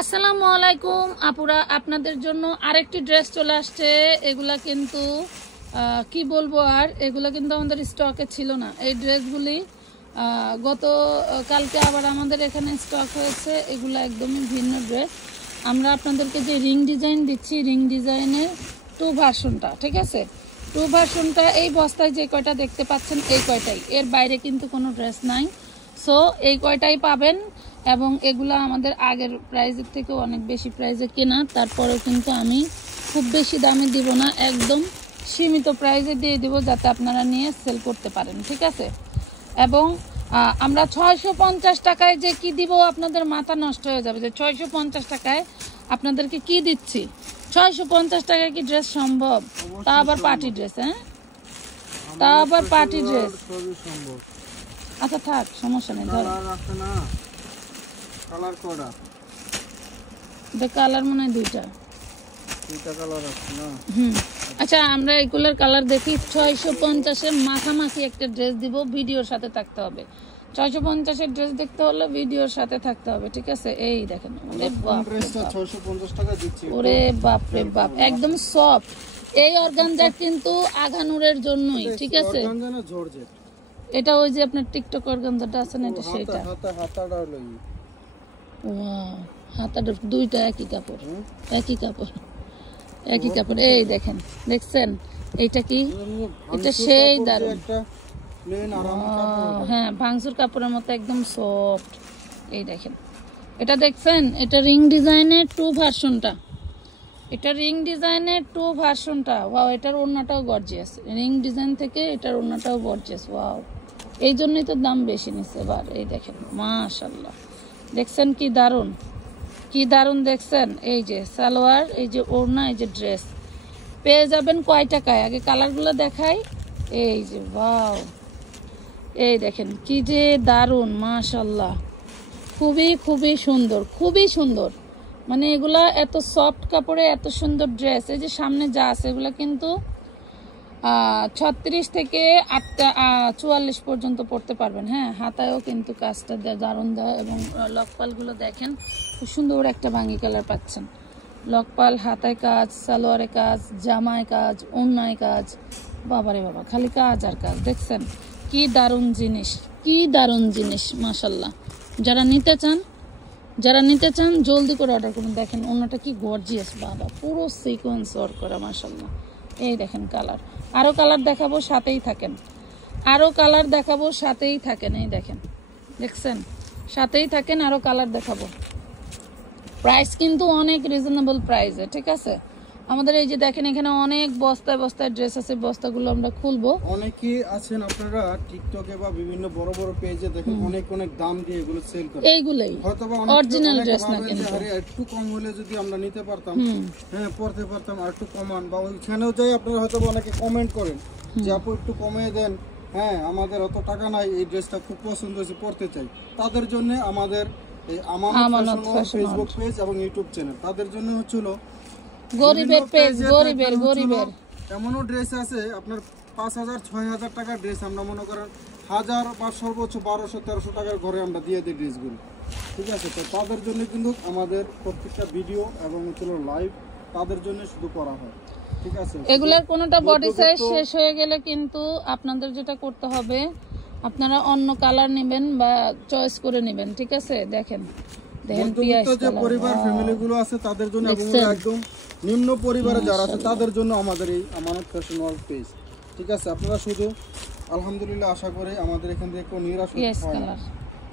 আসসালামু আলাইকুম আপুরা, আপনাদের জন্য আরেকটি ড্রেস চলে আসছে। এগুলা কিন্তু কি বলবো, আর এগুলা কিন্তু আমাদের স্টকে ছিল না। এই ড্রেসগুলি গত কালকে আবার আমাদের এখানে স্টক হয়েছে। এগুলো একদমই ভিন্ন ড্রেস। আমরা আপনাদেরকে যে রিং ডিজাইন দিচ্ছি, রিং ডিজাইনের 2 ভার্সনটা, ঠিক আছে। 2 ভার্সনটা এই বস্তায় যে কয়টা দেখতে পাচ্ছেন এই কয়টাই, এর বাইরে কিন্তু কোনো ড্রেস নাই। সো এই কয়টাই পাবেন এবং এগুলা আমাদের আগের প্রাইসের থেকে অনেক বেশি প্রাইসে কেনা। তারপরেও কিন্তু আমি খুব বেশি দামে দিব না, একদম সীমিত প্রাইসে দিয়ে দিব যাতে আপনারা নিয়ে সেল করতে পারেন, ঠিক আছে। এবং আমরা 650 টাকায় যে কি দিব আপনাদের মাথা নষ্ট হয়ে যাবে, যে 650 টাকায় আপনাদেরকে কি দিচ্ছি। 650 টাকায় কি ড্রেস সম্ভব? তা আবার পার্টি ড্রেস, হ্যাঁ, তা আবার পার্টি ড্রেস। আচ্ছা থাক, সমস্যা নেই। কালার মনে হয় দুইটা কালার আছে না। আচ্ছা, আমরা এগুলোর কালার দেখি। 650-এ মাখামাখি একটা ড্রেস দিব, ভিডিওর সাথে থাকতে হবে। 650-এর ড্রেস দেখতে হলে ভিডিওর সাথে থাকতে হবে, ঠিক আছে। এই দেখেন, ওরে বাপ রে বাপ, একদম সফট। এই অর্গানজা কিন্তু আগানুরের জন্যই, ঠিক আছে। এটা ওই যে আপনার টিকটক অর্গানজাটা আছে না, এটা সেটা। ওয়াও, হাতাটা দুইটা একই কাপড়, একই কাপড়, একই কাপড়। এই দেখেন, দেখছেন এইটা কি? এটা সেই দারুণ। হ্যাঁ, ভাঙচুর কাপড়ের মতো একদম সফট। এই দেখেন, এটা দেখছেন, এটা রিং ডিজাইনের 2 ভার্সনটা। এটা রিং ডিজাইনের 2 ভার্সনটা। ওয়াও, এটার ওড়নাটাও গর্জিয়াস। রিং ডিজাইন থেকে এটার ওড়নাটাও গর্জিয়াস। ওয়াও, এই জন্যই তো দাম বেশি নিচ্ছে এবার। এই দেখেন, মাশাআল্লাহ, দেখছেন কি দারুণ, কি দারুণ দেখছেন। এই যে সালোয়ার, এই যে ওড়না, এই যে ড্রেস পেয়ে যাবেন কয় টাকায়? আগে কালারগুলো দেখাই। এই যে ওয়াও, এই দেখেন কি যে দারুণ, মাশাআল্লাহ, খুবই খুবই সুন্দর, খুবই সুন্দর। মানে এগুলা এত সফট কাপড়ে এত সুন্দর ড্রেস। এই যে সামনে যা আছে এগুলা কিন্তু 36 থেকে 44 পর্যন্ত পড়তে পারবেন। হ্যাঁ, হাতায়ও কিন্তু কাজটা দারুণ দেয়। এবং লকপালগুলো দেখেন, খুব সুন্দর একটা বাঙ্গি কালার পাচ্ছেন। লকপাল, হাতায় কাজ, সালোয়ারে কাজ, জামায় কাজ, ওড়নায় কাজ। বাবারে বাবা, খালি কাজ আর কাজ। দেখছেন কি দারুণ জিনিস, কি দারুণ জিনিস, মাশাল্লাহ। যারা নিতে চান জলদি করে অর্ডার করুন। দেখেন ওড়নাটা কি গর্জিয়াস, বাবা, পুরো সিকোয়েন্স ওয়ার্ক করা, মাশাল্লাহ। এই দেখেন কালার, আরো কালার দেখাবো, সাথেই থাকেন। আরো কালার দেখাবো, সাথেই থাকেন। এই দেখেন, দেখছেন, সাথেই থাকেন, আরো কালার দেখাবো। প্রাইস কিন্তু অনেক রিজনেবল প্রাইসে, ঠিক আছে। আমাদের এই যে দেখেন, এখানে অনেক বস্তায় বস্তায় ড্রেস আছে। বস্তাগুলো আমরা খুলবো। অনেকেই আছেন আপনারা টিকটকে বা বিভিন্ন বড় বড় পেজে দেখেন অনেক অনেক দাম দিয়ে এগুলো সেল করে। এইগুলাই হয়তোবা অরিজিনাল ড্রেস না, কিন্তু একটু কম হলে যদি আমরা নিতে পারতাম, হ্যাঁ, পড়তে পারতাম, আর একটু কমান। বা ওইখানেও যাই আপনারা হয়তোবা অনেকে কমেন্ট করেন যে আপু একটু কমিয়ে দেন, হ্যাঁ, আমাদের অত টাকা নাই, এই ড্রেসটা খুব পছন্দ হয়েছে, পড়তে চাই। তাদের জন্য আমাদের এই আমানত ফেসবুক পেজ এবং ইউটিউব চ্যানেল, তাদের জন্য হচ্ছিল গরিবের পেজ, গরিবের এমনও ড্রেস আছে আপনার 5000-6000 টাকার ড্রেস আমরা মনে করেন 1000 বা সর্বোচ্চ 1200-1300 টাকার ঘরে আমরা দিয়ে দিই ড্রেসগুলো, ঠিক আছে। তো তাদের জন্য কিন্তু আমাদের প্রত্যেকটা ভিডিও এবং লাইভ তাদের জন্য শুধু করা হয়, ঠিক আছে। এগুলার কোনোটা বডি সাইজ শেষ হয়ে গেলে কিন্তু আপনাদের যেটা করতে হবে, আপনারা অন্য কালার নেবেন বা চয়েস করে নেবেন, ঠিক আছে। দেখেন যে পরিবার ফ্যামিলি গুলো আছে তাদের জন্য, এবং একদম নিম্ন পরিবারে যারা আছে তাদের জন্য আমাদের এই আমানত ফ্যাশন ওয়ার্ল্ড পেজ, ঠিক আছে। আপনারা শুধু আলহামদুলিল্লাহ আশা করি আমাদের এখান থেকে কোনো নিরাশ হয় না,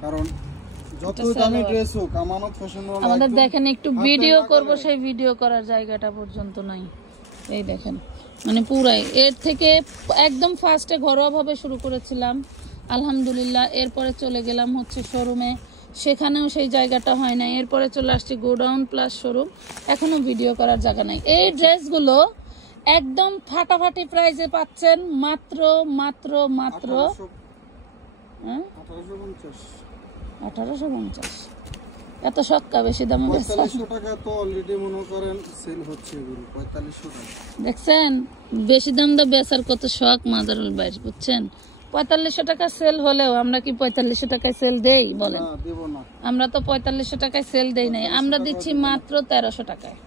কারণ যত দামি ড্রেস হোক আমানত ফ্যাশন ওয়ার্ল্ড আমাদের দেখেন একটু ভিডিও করব, সেই ভিডিও করার জায়গাটা পর্যন্ত নাই। এই দেখেন, মানে পুরাই এর থেকে একদম ফার্স্টে ঘরোয়া ভাবে শুরু করেছিলাম, আলহামদুলিল্লাহ। এরপরে চলে গেলাম হচ্ছে শোরুমে, সেখানেও সেই জায়গাটা হয় না। এরপরে চলে আসছি গোডাউন প্লাস শোরুম, এখনো ভিডিও করার জায়গা নাই। এই ড্রেসগুলো একদম ফাটাফাটি প্রাইসে পাচ্ছেন, মাত্র মাত্র মাত্র 1850। এত সস্তা, বেশি দামে 4500 টাকা তো অলরেডি মনে করেন সেল হচ্ছে এগুলো 4500 টাকা। দেখছেন, বেশি দাম দা বেচার কত শখ মাদারুল ভাই, বুঝছেন। 4500 টাকা সেল হলেও আমরা কি 4500 টাকায় সেল দেই বলেন? না দেব না, আমরা তো 4500 টাকায় সেল দেই নাই, আমরা দিচ্ছি মাত্র 1300 টাকায়।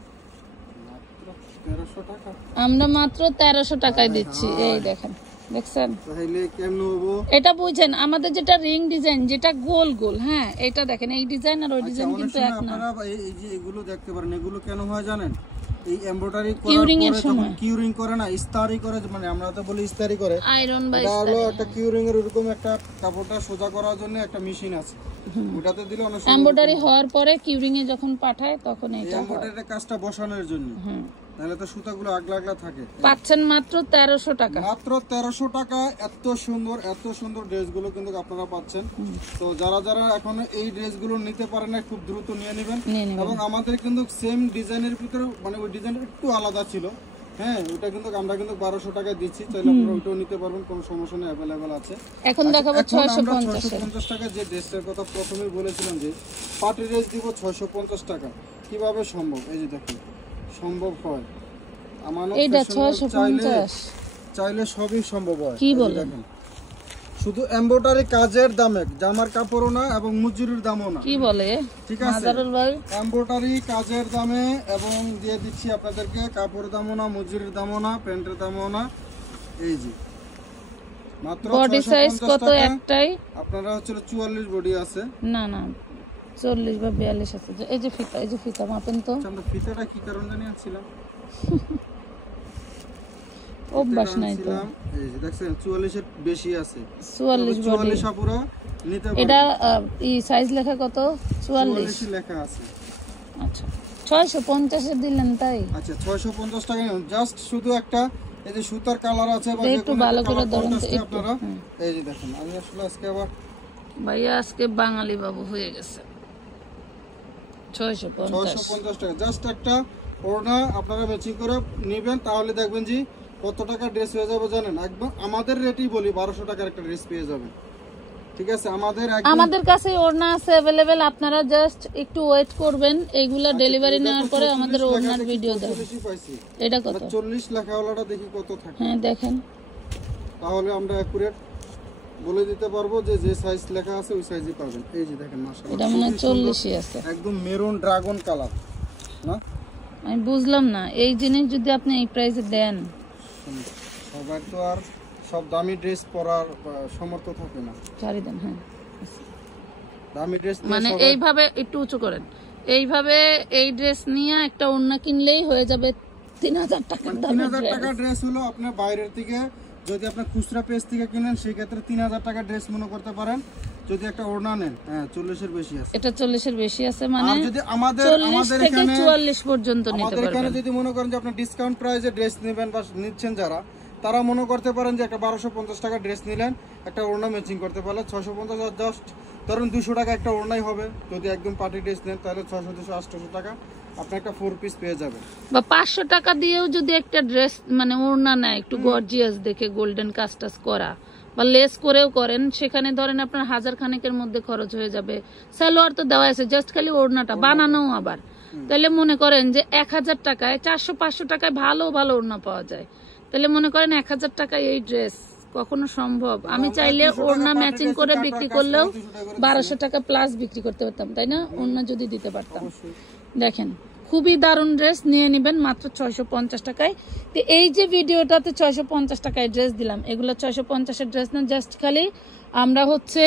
মাত্র 1300 টাকা আমরা মাত্র 1300 টাকায় দিচ্ছি। এই দেখেন, দেখছেন? তাহলে কেমন হবো? এটা বুঝেন, আমাদের যেটা রিং ডিজাইন, যেটা গোল গোল, হ্যাঁ এটা দেখেন, এই ডিজাইন আর ওই ডিজাইন অনেক কিন্তু সময় এক না। আপনারা এই যে এগুলো দেখতে পারেন, এগুলো কেন হয় জানেন? এই এমব্রয়ডারি কিউরিং করার এর পরে সময়। যখন কিউরিং করে না, ইস্তারি করে, মানে আমরা তো বলি ইস্তারি করে, আয়রন বা এটা হলো ইস্তারি। একটা কিউরিং এর এরকম একটা কাপড়টা সোজা করার জন্য একটা মেশিন আছে, ওটাতে দিলে অনেক সময় এমব্রয়ডারি হওয়ার পরে কিউরিং এ যখন পাঠায় তখন এটা হয়। এমব্রয়ডারির কাজটা বসানোর জন্য, হুম। তাহলে তো সুতাগুলো আগলা আগলা থাকে। পাচ্ছেন মাত্র 1300 টাকা। মাত্র 1300 টাকা এত সুন্দর ড্রেসগুলো কিন্তু আপনারা পাচ্ছেন। তো যারা যারা এখন এই ড্রেসগুলো নিতে পারেন না, খুব দ্রুত নিয়ে নেবেন। নিয়ে নেবেন। এবং আমাদের কিন্তু সেম ডিজাইনের ভিতরে, মানে ওই ডিজাইনটা একটু আলাদা ছিল, হ্যাঁ ওটা কিন্তু আমরা কিন্তু 1200 টাকায় দিচ্ছি, তাহলে আপনারা ওইটাও নিতে পারবেন, কোনো সমস্যা নেই, অ্যাভেলেবেল আছে। এখন দেখাবো এখন আমরা 650 এর। 650 টাকা যে ড্রেসের কথা প্রথমেই বলেছিলাম যে পার্টি ড্রেস দিব 650 টাকা, কিভাবে সম্ভব? এই যে দেখুন, সম্ভব হয়। আমানত এইটা ফ্যাশন 650 চাইলে সবই সম্ভব হয়। কি এই যে বলেন? দেখেন, শুধু এমব্রয়ডারি কাজের দামে, জামার কাপড়ও না এবং মজুরির দামও না, কি বলে ঠিক আছে? মাজারুল ভাই? এমব্রয়ডারি কাজের দামে, এবং দিয়ে দিচ্ছি আপনাদেরকে কাপড় দামও না, মজুরির দামও না, প্যান্টের দামও না। এই যে মাত্র বডি সাইজ 650 কত টাকা। একটাই? আপনারা হচ্ছে 44 বডি আছে। না না, 40 বা 42 আছে। এই যে ফিতা, এই যে ফিতা মাপেন তো। আমরা ফিতাটা কি কারণ জানি আনছিলাম, অভ্যাস নাই তো। আনছিলাম, এই যে দেখছেন 44 এর বেশি আছে। 44 বডি। 44 আপুরা নিতে পারবেন। এটা এই সাইজ লেখা কত? 44। 44 লেখা আছে। আচ্ছা, 650 এ দিলেন তাই? আচ্ছা 650 টাকা জাস্ট শুধু একটা, এই যে সুতার কালার আছে বা একটু ভালো করে ধরেন তো একটু। আপনারা এই যে দেখেন, আমি আসলে আজকে আবার ভাইয়া আজকে বাঙালি বাবু হয়ে গেছে। 650। 650 টাকা জাস্ট একটা ওড়না আপনারা ম্যাচিং করে নেবেন, তাহলে দেখবেন যে কত টাকা ড্রেস হয়ে যাবে জানেন? একদম আমাদের রেটই বলি 1200 টাকার একটা ড্রেস পেয়ে যাবেন, ঠিক আছে? আমাদের কাছে ওড়না আছে अवेलेबल, আপনারা জাস্ট একটু ওয়েট করবেন। এইগুলা ডেলিভারি নেওয়ার পরে আমাদের ওড়নার ভিডিও দেব। এটা কত? 40 লেখাওয়ালাটা দেখি কত থাকে, হ্যাঁ দেখেন, তাহলে আমরা একুরেট বলে দিতে পারবো যে যে সাইজ লেখা আছে ওই সাইজই পাবেন। এই যে দেখেন মাশাআল্লাহ, এটা মনে হয় 40ই আছে। একদম মেরুন ড্রাগন কালার না? আমি বুঝলাম না, এই জিনিস যদি আপনি এই প্রাইসে দেন, সবাই তো আর সব দামি ড্রেস পরার সমর্থ থাকে না। ছাড়ি দেন। হ্যাঁ, দামি ড্রেস মানে এইভাবে একটু উঁচু করেন, এইভাবে এই ড্রেস নিয়ে একটা ওড়না কিনলেই হয়ে যাবে 3000 টাকা দামের 3000 টাকা ড্রেস হলো আপনার বাইরের থেকে, যদি আপনি খুচরা পেজ থেকে কিনেন সেই ক্ষেত্রে 3000 টাকা ড্রেস মনে করতে পারেন। যদি একটা ওড়না নেন, হ্যাঁ 40 এর বেশি আছে। এটা 40 এর বেশি আছে, মানে আর যদি আমাদের 40 থেকে এখানে 44 পর্যন্ত নিতে আমাদের এখানে পারবেন। যদি মনে করেন যে আপনি ডিসকাউন্ট প্রাইসে ড্রেস নেবেন বা নিচ্ছেন যারা, তারা মনে করতে পারেন যে একটা 1250 টাকা ড্রেস নিলেন, একটা ওড়না ম্যাচিং করতে পারলে 650, আর জাস্ট ধরুন 200 টাকা একটা ওড়নাই হবে। যদি একদম পার্টি ড্রেস নেন তাহলে 600, 200, 800 টাকা আপনি একটা 4 পিস পেয়ে যাবেন। বা 500 টাকা দিয়েও যদি একটা ড্রেস মানে ওড়না নেয় একটু গর্জিয়াস দেখে, গোল্ডেন কাস্টাস করা বা লেস করেও করেন, সেখানে ধরেন আপনার 1000 খানেকের মধ্যে খরচ হয়ে যাবে। সালোয়ার তো দেওয়া আছে, জাস্ট খালি ওড়নাটা বানানো আবার। তাহলে মনে করেন যে 1000 টাকায় 400-500 টাকায় ভালো ভালো ওড়না পাওয়া যায়। তাহলে মনে করেন 1000 টাকায় এই ড্রেস কখনো সম্ভব? আমি চাইলে ওড়না ম্যাচিং করে বিক্রি করলেও 1200 টাকা প্লাস বিক্রি করতে পারতাম, তাই না? ওড়না যদি দিতে পারতাম। দেখেন, খুবই দারুণ ড্রেস, নিয়ে নেবেন মাত্র 650 টাকায়। তো এই যে ভিডিওটাতে 650 টাকায় ড্রেস দিলাম, এগুলো 650 এর ড্রেস না, জাস্ট খালি আমরা হচ্ছে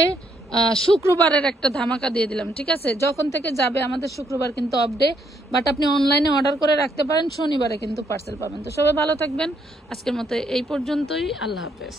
শুক্রবারের একটা ধামাকা দিয়ে দিলাম, ঠিক আছে? যখন থেকে যাবে আমাদের শুক্রবার কিন্তু অফ ডে, বাট আপনি অনলাইনে অর্ডার করে রাখতে পারেন, শনিবারে কিন্তু পার্সেল পাবেন। তো সবাই ভালো থাকবেন, আজকের মতো এই পর্যন্তই, আল্লাহ হাফেজ।